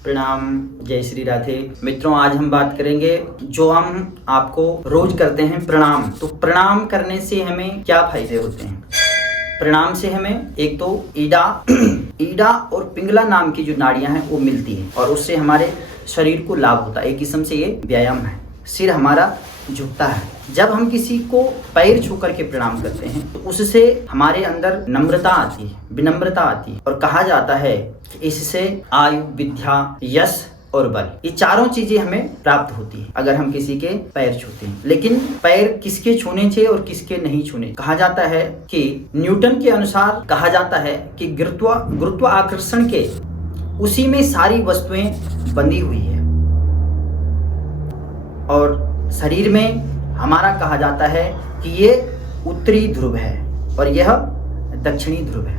प्रणाम, जय श्री राधे। मित्रों, आज हम बात करेंगे जो हम आपको रोज करते हैं प्रणाम। तो प्रणाम करने से हमें क्या फायदे होते हैं? प्रणाम से हमें एक तो ईडा और पिंगला नाम की जो नाड़ियां हैं वो मिलती हैं और उससे हमारे शरीर को लाभ होता है। एक किस्म से ये व्यायाम है। सिर हमारा झुकता है। जब हम किसी को पैर छू करके प्रणाम करते हैं तो उससे हमारे अंदर नम्रता आती है, विनम्रता आती है और कहा जाता है कि इससे आयु, विद्या, यश और बल, ये चारों चीजें हमें प्राप्त होती है अगर हम किसी के पैर छूते हैं। लेकिन पैर किसके छूने चाहिए और किसके नहीं छूने? कहा जाता है कि न्यूटन के अनुसार कहा जाता है कि गुरुत्व आकर्षण के उसी में सारी वस्तुएं बंधी हुई है और शरीर में हमारा कहा जाता है कि ये उत्तरी ध्रुव है और यह दक्षिणी ध्रुव है।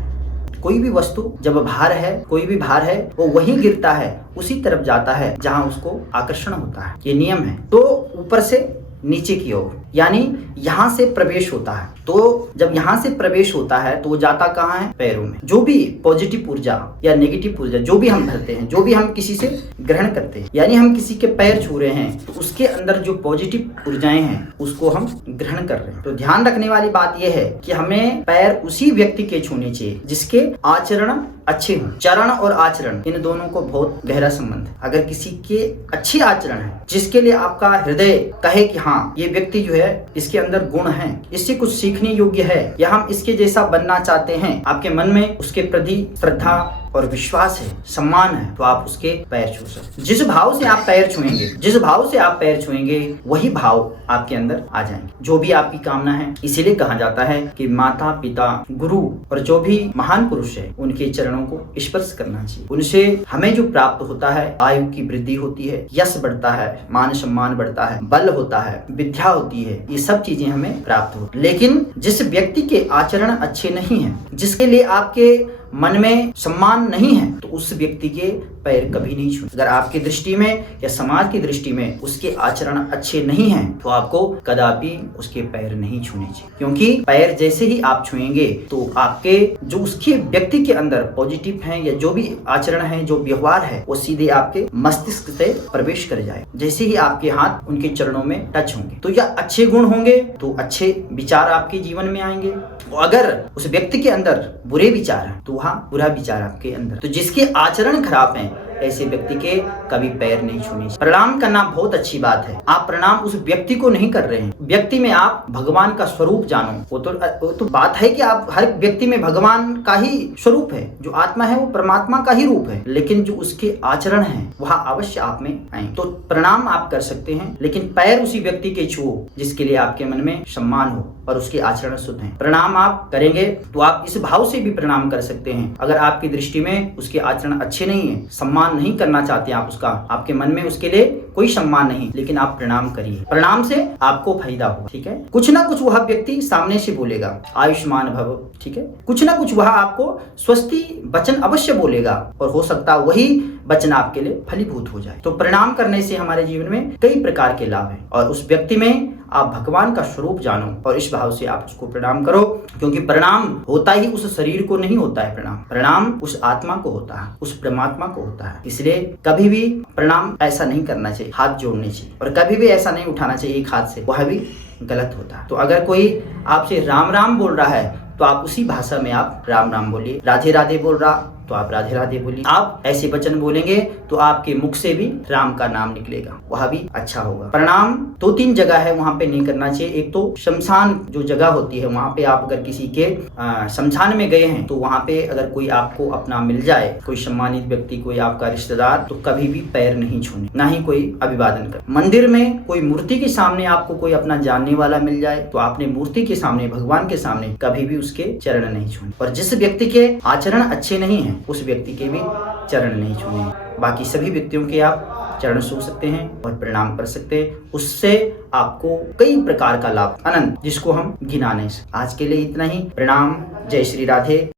कोई भी वस्तु जब भार है, कोई भी भार है, वो वहीं गिरता है, उसी तरफ जाता है जहां उसको आकर्षण होता है। ये नियम है। तो ऊपर से नीचे की ओर, यानी यहाँ से प्रवेश होता है। तो जब यहाँ से प्रवेश होता है तो वो जाता कहाँ है? पैरों में। जो भी पॉजिटिव ऊर्जा या नेगेटिव ऊर्जा जो भी हम भरते हैं, जो भी हम किसी से ग्रहण करते हैं, यानी हम किसी के पैर छू रहे हैं तो उसके अंदर जो पॉजिटिव ऊर्जाएं हैं उसको हम ग्रहण कर रहे हैं। तो ध्यान रखने वाली बात यह है कि हमें पैर उसी व्यक्ति के छूने चाहिए जिसके आचरण अच्छे हों। चरण और आचरण, इन दोनों को बहुत गहरा संबंध है। अगर किसी के अच्छे आचरण है, जिसके लिए आपका हृदय कहे कि हाँ, ये व्यक्ति जो है इसके अंदर गुण हैं, इससे कुछ सीखने योग्य है या हम इसके जैसा बनना चाहते हैं, आपके मन में उसके प्रति श्रद्धा और विश्वास है, सम्मान है, तो आप उसके पैर छू सकते। जिस भाव से आप पैर छुएंगे वही भाव आपके अंदर आ जाएंगे, जो भी आपकी कामना है। इसीलिए कहा जाता है कि माता, पिता, गुरु और जो भी महान पुरुष है उनके चरणों को स्पर्श करना चाहिए। उनसे हमें जो प्राप्त होता है, आयु की वृद्धि होती है, यश बढ़ता है, मान सम्मान बढ़ता है, बल होता है, विद्या होती है, ये सब चीजें हमें प्राप्त होती है। लेकिन जिस व्यक्ति के आचरण अच्छे नहीं है, जिसके लिए आपके मन में सम्मान नहीं है, तो उस व्यक्ति के पैर कभी नहीं छूने। अगर आपकी दृष्टि में या समाज की दृष्टि में उसके आचरण अच्छे नहीं हैं, तो आपको कदापि उसके पैर नहीं छूने चाहिए। क्योंकि पैर जैसे ही आप छुएंगे तो आपके जो उसके व्यक्ति के अंदर पॉजिटिव है या जो भी आचरण है, जो व्यवहार है, वो सीधे आपके मस्तिष्क से प्रवेश कर जाए। जैसे ही आपके हाथ उनके चरणों में टच होंगे तो या अच्छे गुण होंगे तो अच्छे विचार आपके जीवन में आएंगे। अगर उस व्यक्ति के अंदर बुरे विचार हैं तो वहाँ बुरा विचार आपके अंदर। तो जिसके आचरण खराब हैं, ऐसे व्यक्ति के कभी पैर नहीं छूने चाहिए। प्रणाम करना बहुत अच्छी बात है। आप प्रणाम उस व्यक्ति को नहीं कर रहे हैं, व्यक्ति में आप भगवान का स्वरूप जानो। वो तो बात है कि आप हर व्यक्ति में भगवान का ही स्वरूप है, जो आत्मा है वो परमात्मा का ही रूप है, लेकिन जो उसके आचरण है वह अवश्य आप में आए। तो प्रणाम आप कर सकते हैं, लेकिन पैर उसी व्यक्ति के छुओ जिसके लिए आपके मन में सम्मान हो और उसके आचरण शुद्ध हैं। प्रणाम आप करेंगे तो आप इस भाव से भी प्रणाम कर सकते हैं। अगर आपकी दृष्टि में उसके आचरण अच्छे नहीं है, सम्मान नहीं करना चाहते आप उसका, आपके मन में उसके लिए कोई सम्मान नहीं, लेकिन आप प्रणाम करिए। प्रणाम से आपको फायदा होगा। ठीक है, कुछ ना कुछ वह व्यक्ति सामने से बोलेगा, आयुष्मान भव। ठीक है, कुछ ना कुछ वह आपको स्वस्ति वचन अवश्य बोलेगा और हो सकता है वही वचन आपके लिए फलीभूत हो जाए। तो प्रणाम करने से हमारे जीवन में कई प्रकार के लाभ हैं और उस व्यक्ति में आप भगवान का स्वरूप जानो और इस भाव से आप उसको प्रणाम करो। क्योंकि प्रणाम होता ही उस शरीर को नहीं होता है, प्रणाम उस आत्मा को होता है, उस परमात्मा को होता है। इसलिए कभी भी प्रणाम ऐसा नहीं करना चाहिए, हाथ जोड़ने चाहिए, और कभी भी ऐसा नहीं उठाना चाहिए एक हाथ से, वह भी गलत होता है। तो अगर कोई आपसे राम राम बोल रहा है तो आप उसी भाषा में आप राम राम बोलिए। राधे राधे बोल रहा तो आप राधे राधे बोलिए। आप ऐसे वचन बोलेंगे तो आपके मुख से भी राम का नाम निकलेगा, वह भी अच्छा होगा। प्रणाम 2-3 जगह है वहां पे नहीं करना चाहिए। एक तो शमशान जो जगह होती है, वहां पे आप अगर किसी के शमशान में गए हैं तो वहां पे अगर कोई आपको अपना मिल जाए, कोई सम्मानित व्यक्ति, कोई आपका रिश्तेदार, तो कभी भी पैर नहीं छूने, ना ही कोई अभिवादन कर। मंदिर में कोई मूर्ति के सामने आपको कोई अपना जानने वाला मिल जाए तो आपने मूर्ति के सामने, भगवान के सामने कभी भी उसके चरण नहीं छूने। और जिस व्यक्ति के आचरण अच्छे नहीं है उस व्यक्ति के भी चरण नहीं छूने। बाकी सभी व्यक्तियों के आप चरण छू सकते हैं और प्रणाम कर सकते हैं। उससे आपको कई प्रकार का लाभ, अनंत, जिसको हम गिना नहीं सकते। आज के लिए इतना ही। प्रणाम, जय श्री राधे।